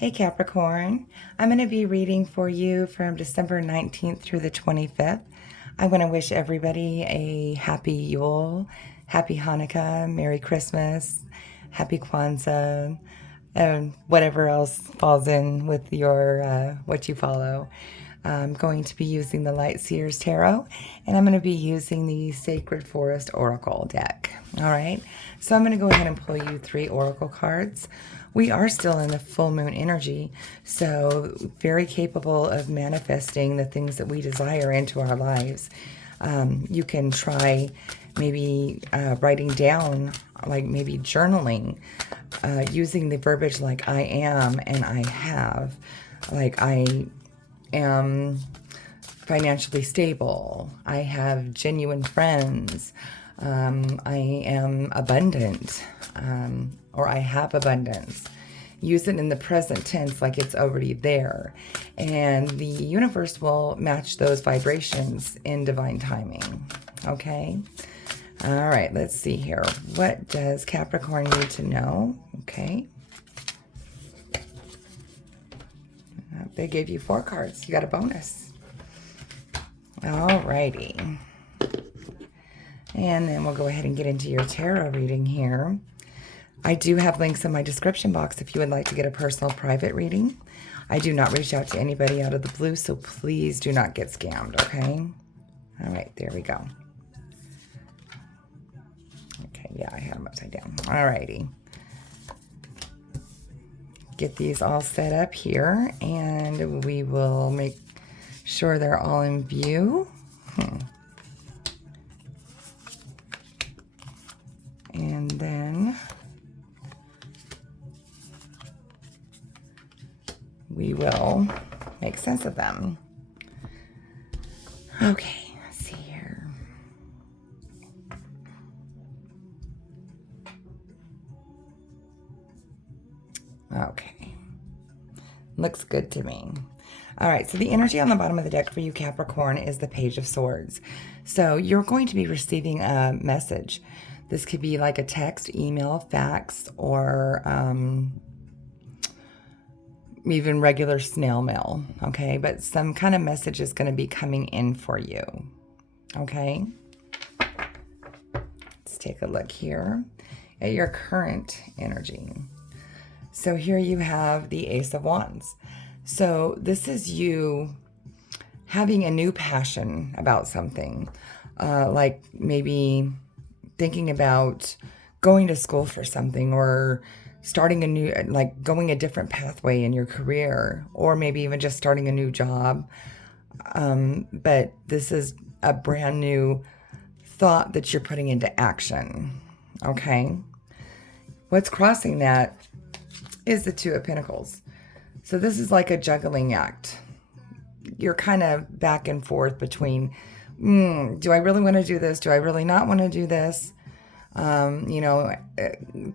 Hey Capricorn, I'm going to be reading for you from December 19th through the 25th. I want to wish everybody a happy Yule, happy Hanukkah, Merry Christmas, happy Kwanzaa, and whatever else falls in with your what you follow. I'm going to be using the Light Seers Tarot, and I'm going to be using the Sacred Forest Oracle deck. All right, so I'm going to go ahead and pull you 3 Oracle cards. We are still in the full moon energy, so very capable of manifesting the things that we desire into our lives. You can try maybe writing down, like maybe journaling, using the verbiage like I am and I have, like I am financially stable, I have genuine friends, I am abundant, or I have abundance. Use it in the present tense like it's already there. And the universe will match those vibrations in divine timing. Okay? All right, let's see here. What does Capricorn need to know? Okay. They gave you 4 cards. You got a bonus. All righty. And then we'll go ahead and get into your tarot reading here. I do have links in my description box if you would like to get a personal private reading. I do not reach out to anybody out of the blue, so please do not get scammed, okay? All right, there we go. Okay, yeah, I had them upside down. All righty. Get these all set up here, and we will make sure they're all in view. And then we will make sense of them. Okay, let's see here. Okay, looks good to me. All right, so the energy on the bottom of the deck for you, Capricorn, is the Page of Swords. So you're going to be receiving a message. This could be like a text, email, fax, or even regular snail mail, okay? But some kind of message is going to be coming in for you, okay? Let's take a look here at your current energy. So here you have the Ace of Wands. So this is you having a new passion about something, like maybe thinking about going to school for something, or starting a new, like going a different pathway in your career, or maybe even just starting a new job. But this is a brand new thought that you're putting into action, okay? What's crossing that is the Two of Pentacles. So this is like a juggling act. You're kind of back and forth between, do I really want to do this? Do I really not want to do this?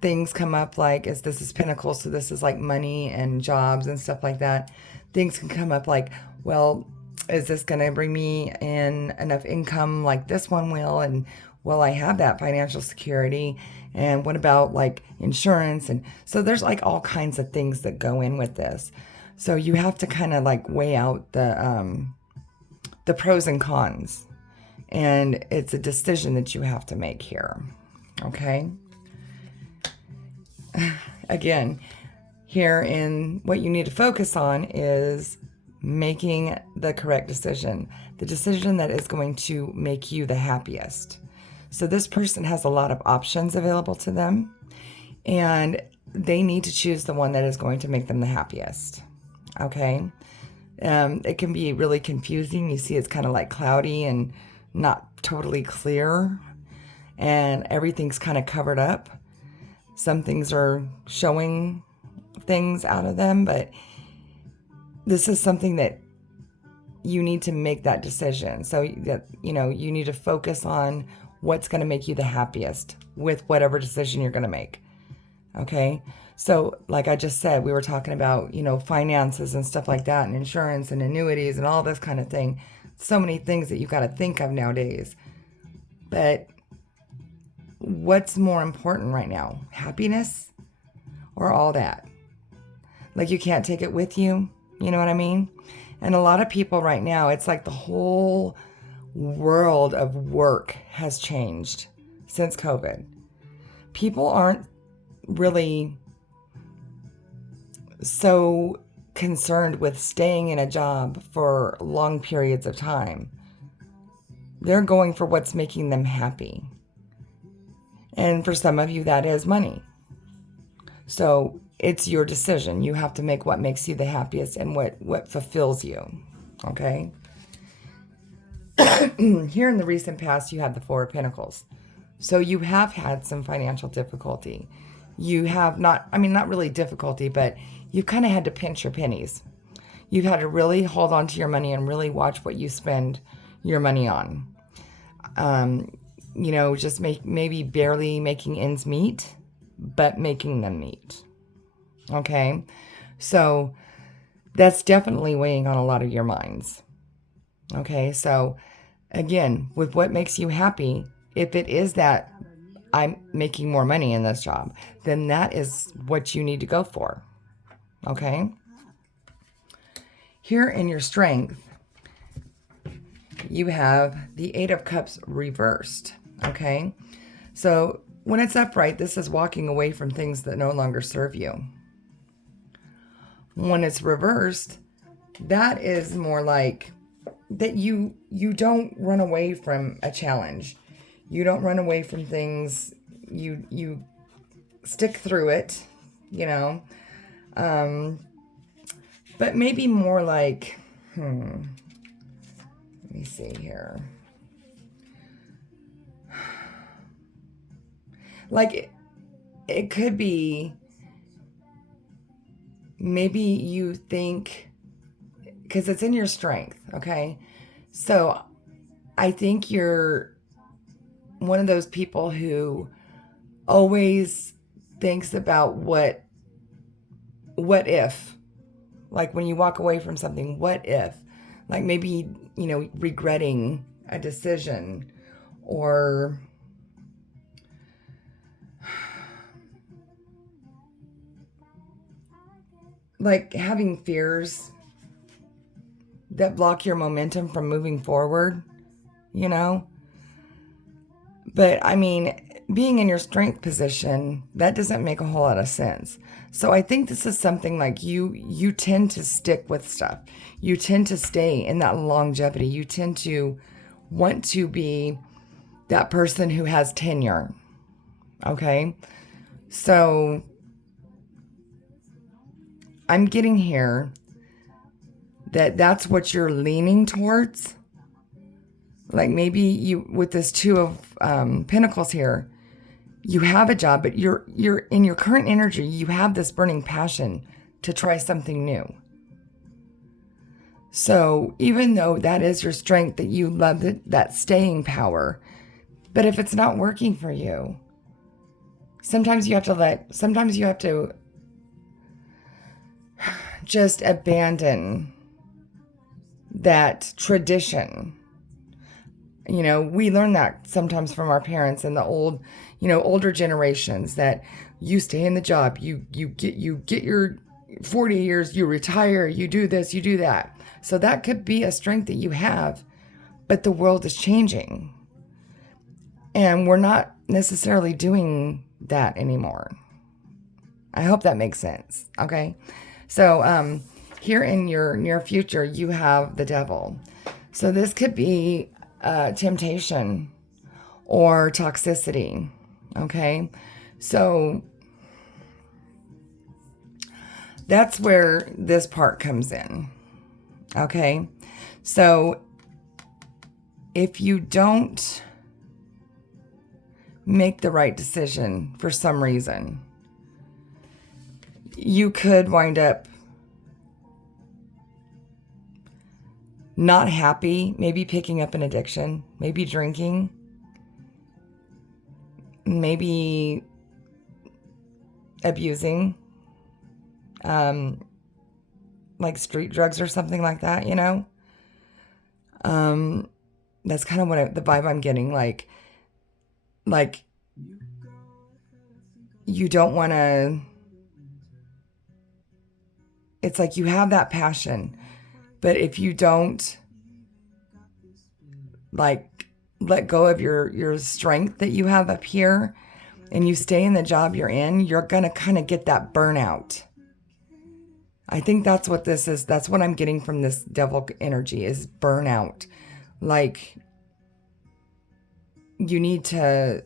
Things come up like, this is Pentacles, so this is like money and jobs and stuff like that. Things can come up like, well, is this going to bring me in enough income like this one will? And will I have that financial security? And what about like insurance? And so there's like all kinds of things that go in with this. So you have to kind of like weigh out the pros and cons. And it's a decision that you have to make here. Okay. Again, here in what you need to focus on is making the correct decision, the decision that is going to make you the happiest. So this person has a lot of options available to them, and they need to choose the one that is going to make them the happiest. Okay. It can be really confusing. You see, it's kind of like cloudy and not totally clear, and everything's kind of covered up. Some things are showing things out of them, but this is something that you need to make that decision. So that, you need to focus on what's going to make you the happiest with whatever decision you're going to make. Okay. So like I just said, we were talking about, finances and stuff like that, and insurance and annuities and all this kind of thing. So many things that you got to think of nowadays. But what's more important right now? Happiness or all that? Like you can't take it with you. You know what I mean? And a lot of people right now, it's like the whole world of work has changed since COVID. People aren't really so concerned with staying in a job for long periods of time. They're going for what's making them happy. And for some of you, that is money. So it's your decision. You have to make what makes you the happiest and what fulfills you. Okay? Here in the recent past, you had the Four of Pentacles. So you have had some financial difficulty. You have not really difficulty, but you've kind of had to pinch your pennies. You've had to really hold on to your money and really watch what you spend your money on. Just maybe barely making ends meet, but making them meet. Okay? So that's definitely weighing on a lot of your minds. Okay? So again, with what makes you happy, if it is that I'm making more money in this job, then that is what you need to go for. Okay? Here in your strength, you have the Eight of Cups reversed. Okay? So when it's upright, this is walking away from things that no longer serve you. When it's reversed, that is more like that you don't run away from a challenge. You don't run away from things. You stick through it, but maybe more like, let me see here. Like it could be maybe you think, because it's in your strength, okay? So I think you're one of those people who always thinks about what if, like when you walk away from something, what if, like maybe, regretting a decision or like having fears that block your momentum from moving forward, But being in your strength position, that doesn't make a whole lot of sense. So I think this is something like you tend to stick with stuff. You tend to stay in that longevity. You tend to want to be that person who has tenure. Okay? So I'm getting here that that's what you're leaning towards. Like maybe you, with this Two of Pentacles here, you have a job, but you're in your current energy, you have this burning passion to try something new. So even though that is your strength, that you love that staying power, but if it's not working for you, sometimes you have to just abandon that tradition. We learn that sometimes from our parents and the older generations, that you stay in the job, you get your 40 years, you retire, you do this, you do that. So that could be a strength that you have, but the world is changing. And we're not necessarily doing that anymore. I hope that makes sense. Okay. So, here in your near future, you have the Devil. So this could be temptation or toxicity. Okay. So that's where this part comes in. Okay. So if you don't make the right decision for some reason, you could wind up not happy, maybe picking up an addiction, maybe drinking, maybe abusing, like street drugs or something like that, That's kind of the vibe I'm getting, like you don't want to it's like you have that passion, but if you don't like let go of your strength that you have up here and you stay in the job you're in, you're going to kind of get that burnout. I think that's what this is. That's what I'm getting from this devil energy is burnout. Like you need to,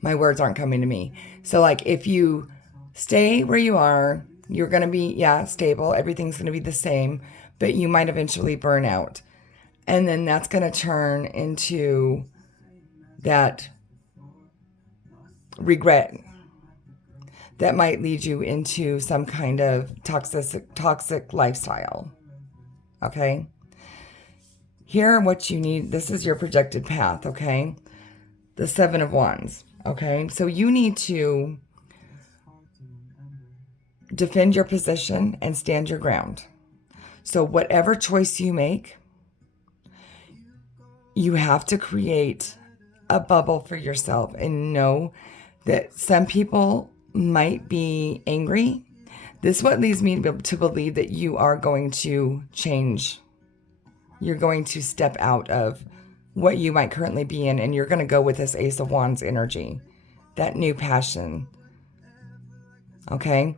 my words aren't coming to me. So like if you stay where you are, you're going to be, stable. Everything's going to be the same, but you might eventually burn out. And then that's going to turn into that regret that might lead you into some kind of toxic lifestyle. Okay? Here, what you need, this is your projected path, okay? The 7 of Wands, okay? So you need to defend your position and stand your ground. So whatever choice you make, you have to create a bubble for yourself and know that some people might be angry. This is what leads me to believe that you are going to change. You're going to step out of what you might currently be in, and you're going to go with this Ace of Wands energy, that new passion. Okay?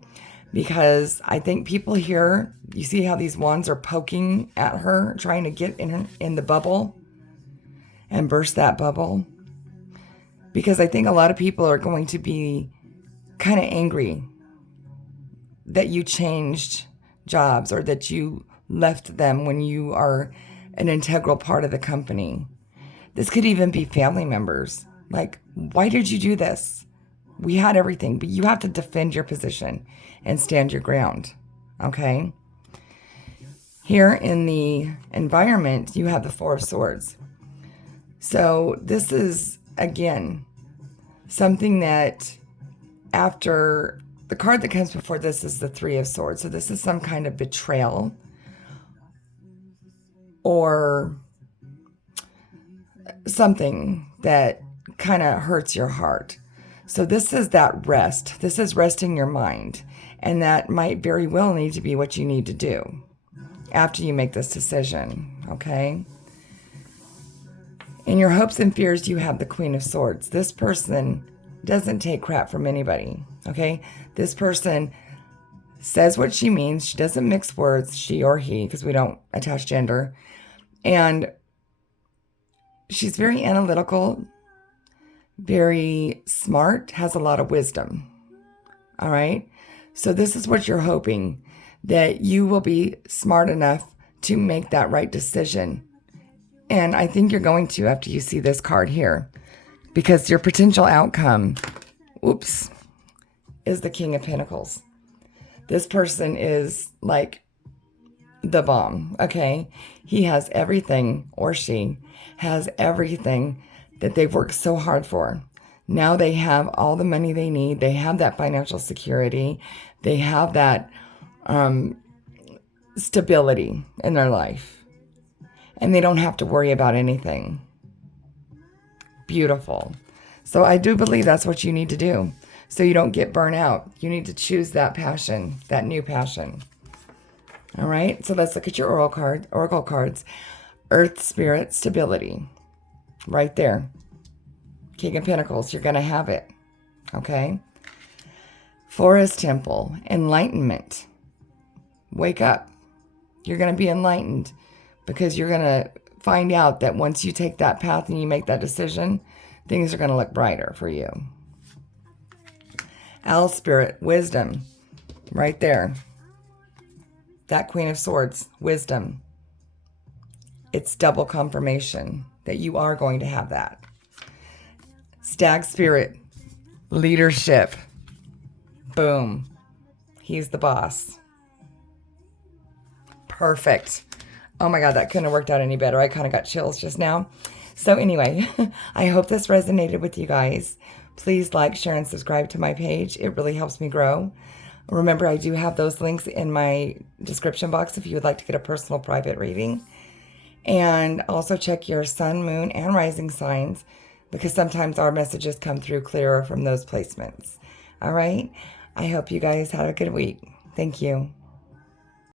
Because I think people here, you see how these wands are poking at her, trying to get in the bubble and burst that bubble. Because I think a lot of people are going to be kind of angry that you changed jobs or that you left them when you are an integral part of the company. This could even be family members. Like, why did you do this? We had everything, but you have to defend your position and stand your ground. Okay? Here in the environment, you have the 4 of Swords. So this is, again, something that after the card that comes before this is the 3 of Swords. So this is some kind of betrayal or something that kind of hurts your heart. So this is that rest. This is resting your mind. And that might very well need to be what you need to do after you make this decision, okay? In your hopes and fears, you have the Queen of Swords. This person doesn't take crap from anybody, okay? This person says what she means. She doesn't mix words, she or he, because we don't attach gender. And she's very analytical, very smart, has a lot of wisdom, all right? So this is what you're hoping, that you will be smart enough to make that right decision. And I think you're going to after you see this card here, because your potential outcome, is the King of Pentacles. This person is like the bomb, okay? He has everything, or she has everything that they've worked so hard for. Now they have all the money they need. They have that financial security. They have that stability in their life. And they don't have to worry about anything. Beautiful. So I do believe that's what you need to do. So you don't get burnt out. You need to choose that passion, that new passion. All right. So let's look at your oracle cards. Earth, Spirit, Stability. Right there. King of Pentacles. You're going to have it. Okay. Forest, Temple. Enlightenment. Wake up. You're going to be enlightened. Because you're going to find out that once you take that path and you make that decision, things are going to look brighter for you. Owl, Spirit, Wisdom. Right there. That Queen of Swords, wisdom. It's double confirmation that you are going to have that. Stag, Spirit, leadership. Boom. He's the boss. Perfect. Oh my God, that couldn't have worked out any better. I kind of got chills just now. So anyway, I hope this resonated with you guys. Please like, share, and subscribe to my page. It really helps me grow. Remember, I do have those links in my description box if you would like to get a personal private reading. And also check your sun, moon, and rising signs, because sometimes our messages come through clearer from those placements. All right? I hope you guys have a good week. Thank you.